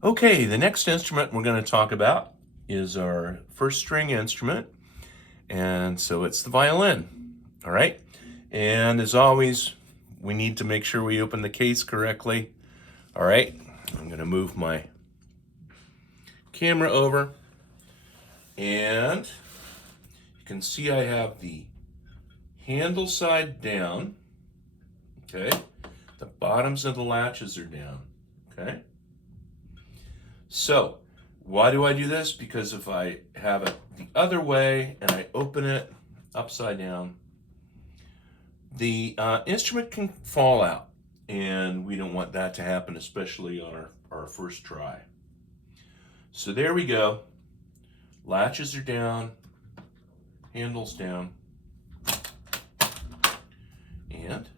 Okay, the next instrument we're going to talk about is our first string instrument, and so it's the violin. All right, and as always, we need to make sure we open the case correctly. All right, I'm going to move my camera over, and you can see I have the handle side down. Okay, the bottoms of the latches are down. Okay. So, why do I do this? Because if I have it the other way and I open it upside down, the instrument can fall out, and we don't want that to happen, especially on our first try. So there we go. Latches are down, handles down, and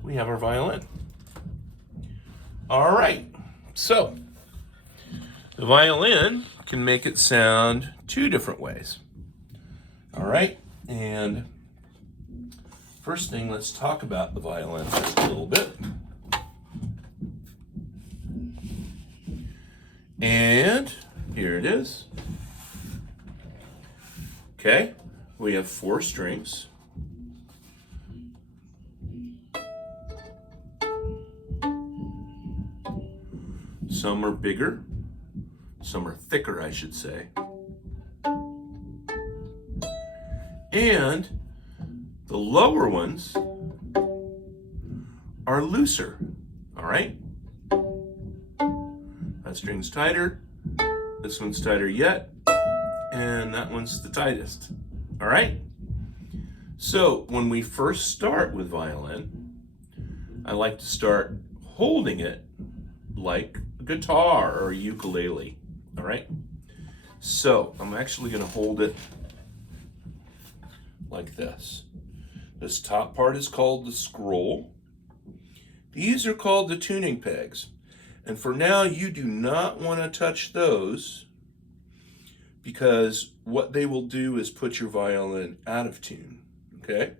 we have our violin. All right. So, the violin can make it sound two different ways. All right, and first thing, let's talk about the violin just a little bit. And here it is. Okay, we have 4 strings. Some are bigger, some are thicker, I should say. And the lower ones are looser, all right? That string's tighter, this one's tighter yet, and that one's the tightest, all right? So when we first start with violin, I like to start holding it like a guitar or a ukulele, all right? So I'm actually going to hold it like this. This top part is called the scroll. These are called the tuning pegs. And for now, you do not want to touch those, because what they will do is put your violin out of tune, okay?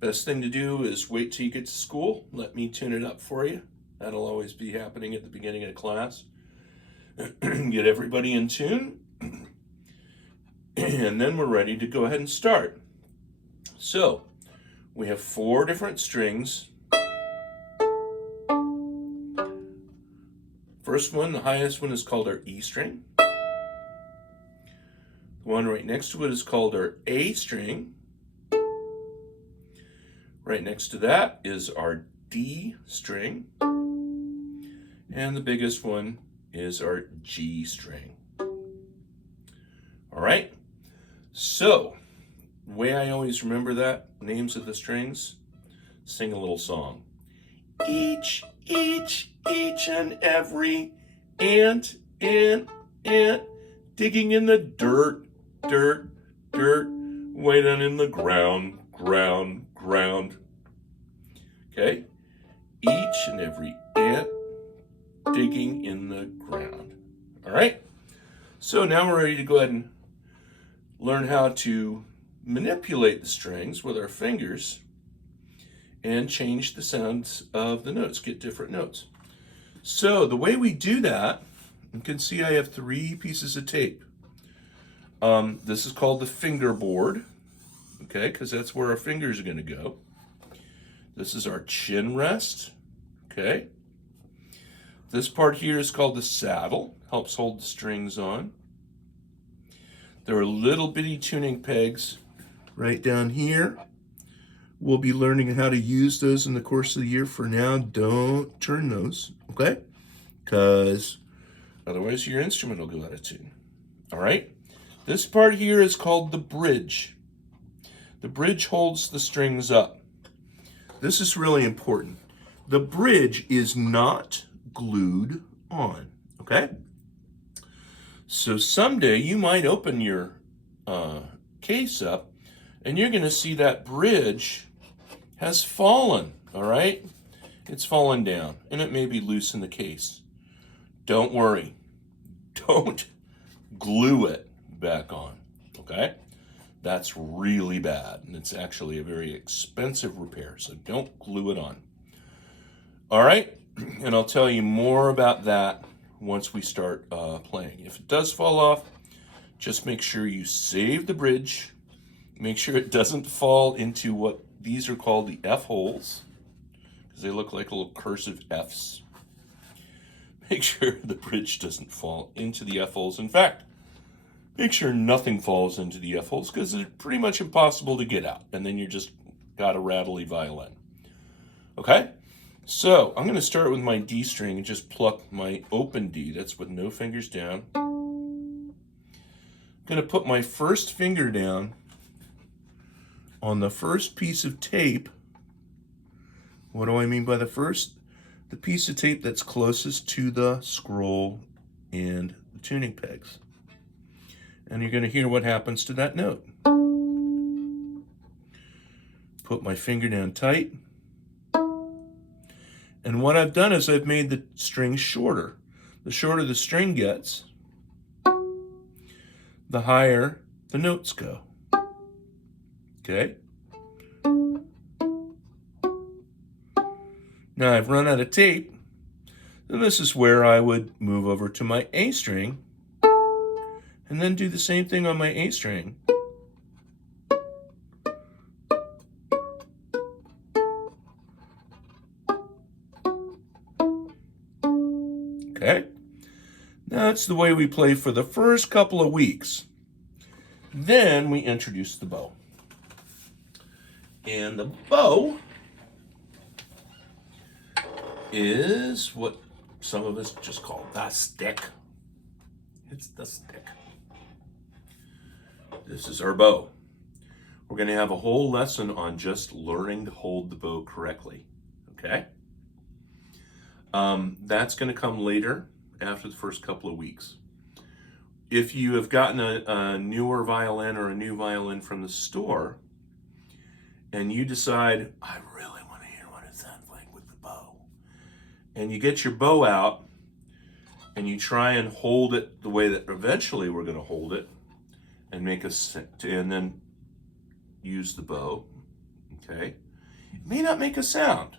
Best thing to do is wait till you get to school. Let me tune it up for you. That'll always be happening at the beginning of class. Get everybody in tune. And then we're ready to go ahead and start. So, we have 4 different strings. First one, the highest one, is called our E string. The one right next to it is called our A string. Right next to that is our D string. And the biggest one is our G string. All right? So, the way I always remember that, names of the strings, sing a little song. Each and every ant, digging in the dirt, way down in the ground. Okay? Each and every ant digging in the ground. All right? So now we're ready to go ahead and learn how to manipulate the strings with our fingers and change the sounds of the notes, get different notes. So the way we do that, you can see I have 3 pieces of tape. This is called the fingerboard, okay, because that's where our fingers are going to go. This is our chin rest, okay. This part here is called the saddle, helps hold the strings on. There are little bitty tuning pegs right down here. We'll be learning how to use those in the course of the year. For now, don't turn those, okay? Because otherwise your instrument will go out of tune. All right? This part here is called the bridge. The bridge holds the strings up. This is really important. The bridge is not glued on, okay? So someday you might open your case up, and you're going to see that bridge has fallen, all right? It's fallen down, and it may be loose in the case. Don't worry. Don't glue it back on, okay? That's really bad, and it's actually a very expensive repair, so don't glue it on. All right? And I'll tell you more about that once we start playing. If it does fall off, just make sure you save the bridge. Make sure it doesn't fall into what these are called the F holes, because they look like little cursive Fs. Make sure the bridge doesn't fall into the F holes. In fact, make sure nothing falls into the F holes, because they're pretty much impossible to get out, and then you just got a rattly violin. Okay? So I'm going to start with my D string and just pluck my open D. That's with no fingers down. I'm going to put my first finger down on the first piece of tape. What do I mean by the first? The piece of tape that's closest to the scroll and the tuning pegs. And you're going to hear what happens to that note. Put my finger down tight. And what I've done is I've made the string shorter. The shorter the string gets, the higher the notes go. Okay? Now I've run out of tape, and this is where I would move over to my A string and then do the same thing on my A string. Okay? That's the way we play for the first couple of weeks. Then we introduce the bow. And the bow is what some of us just call the stick. It's the stick. This is our bow. We're going to have a whole lesson on just learning to hold the bow correctly. Okay? That's going to come later after the first couple of weeks. If you have gotten a newer violin or a new violin from the store, and you decide, I really want to hear what it sounds like with the bow, and you get your bow out, and you try and hold it the way that eventually we're going to hold it, and and then use the bow, okay? It may not make a sound.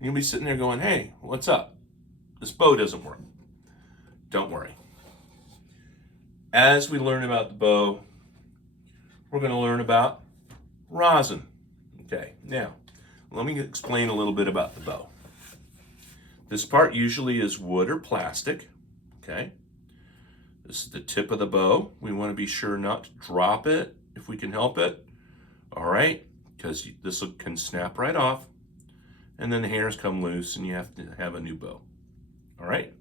You'll be sitting there going, hey, what's up? This bow doesn't work. Don't worry. As we learn about the bow, we're going to learn about rosin. Okay, now, let me explain a little bit about the bow. This part usually is wood or plastic, okay? This is the tip of the bow. We want to be sure not to drop it if we can help it, all right? Because this can snap right off, and then the hairs come loose, and you have to have a new bow, all right?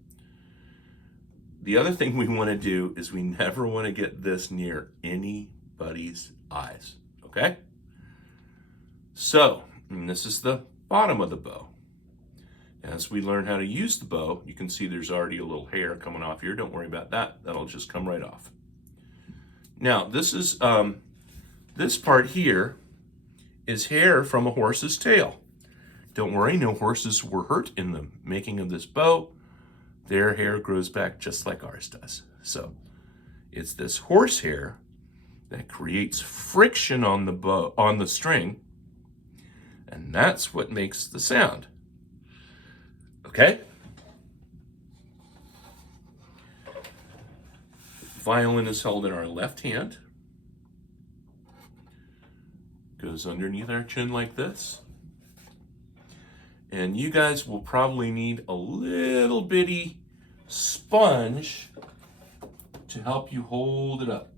The other thing we want to do is we never want to get this near anybody's eyes, okay? So, and this is the bottom of the bow. As we learn how to use the bow, you can see there's already a little hair coming off here. Don't worry about that. That'll just come right off. Now, this is this part here is hair from a horse's tail. Don't worry, no horses were hurt in the making of this bow. Their hair grows back just like ours does. So, it's this horse hair that creates friction on the bow, on the string, and that's what makes the sound. Okay? Violin is held in our left hand. Goes underneath our chin like this. And you guys will probably need a little bitty sponge to help you hold it up.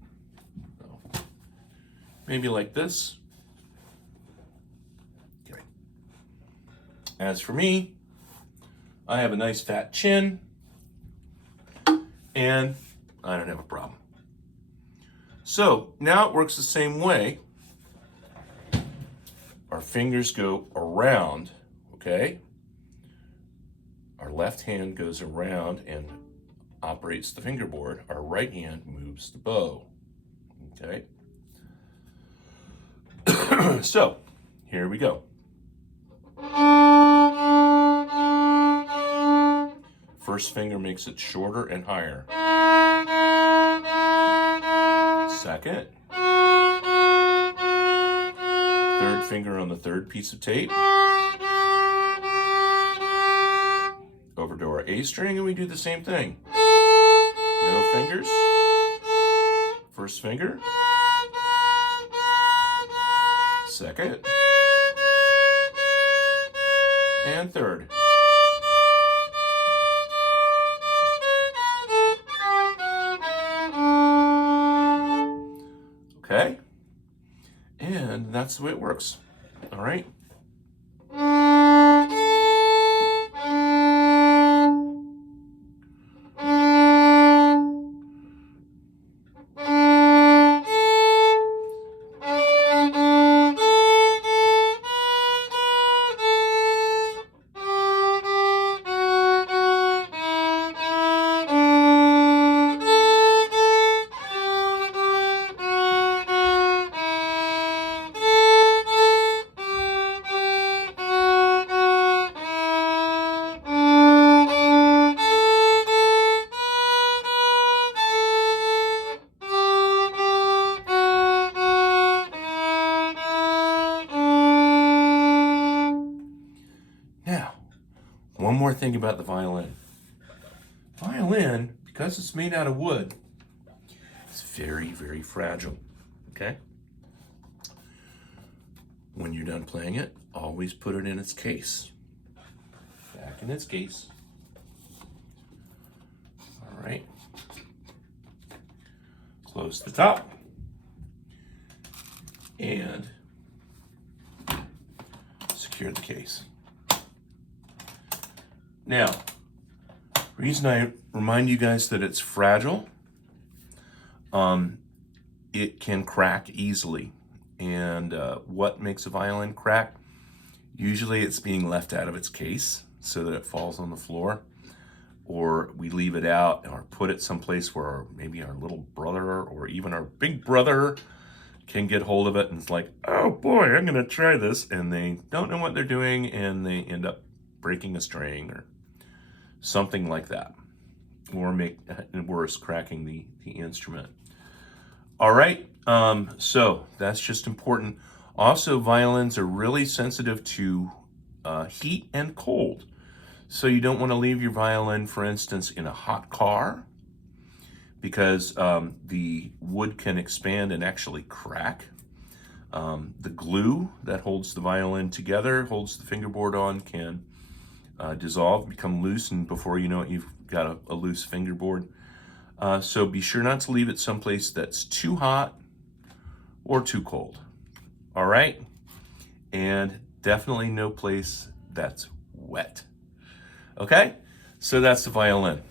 Maybe like this. Okay. As for me, I have a nice fat chin, and I don't have a problem. So now it works the same way. Our fingers go around, okay? Our left hand goes around and operates the fingerboard. Our right hand moves the bow, okay? So, here we go. First finger makes it shorter and higher. Second. Third finger on the third piece of tape. to our A string and we do the same thing. No fingers. First finger. Second. And third. Okay? And that's the way it works. All right? Now, one more thing about the violin. Violin, because it's made out of wood, it's very, very fragile, okay? When you're done playing it, always put it in its case. Back in its case. All right. Close the top. And secure the case. Now, reason I remind you guys that it's fragile, it can crack easily. And what makes a violin crack? Usually it's being left out of its case so that it falls on the floor, or we leave it out or put it someplace where maybe our little brother or even our big brother can get hold of it and it's like, oh boy, I'm gonna try this, and they don't know what they're doing and they end up breaking a string or something like that, or make worse, cracking the instrument. All right, so that's just important. Also, violins are really sensitive to heat and cold. So you don't want to leave your violin, for instance, in a hot car, because the wood can expand and actually crack. The glue that holds the violin together, holds the fingerboard on, can dissolve, become loose, and before you know it, you've got a loose fingerboard. So be sure not to leave it someplace that's too hot or too cold. All right? And definitely no place that's wet. Okay? So that's the violin.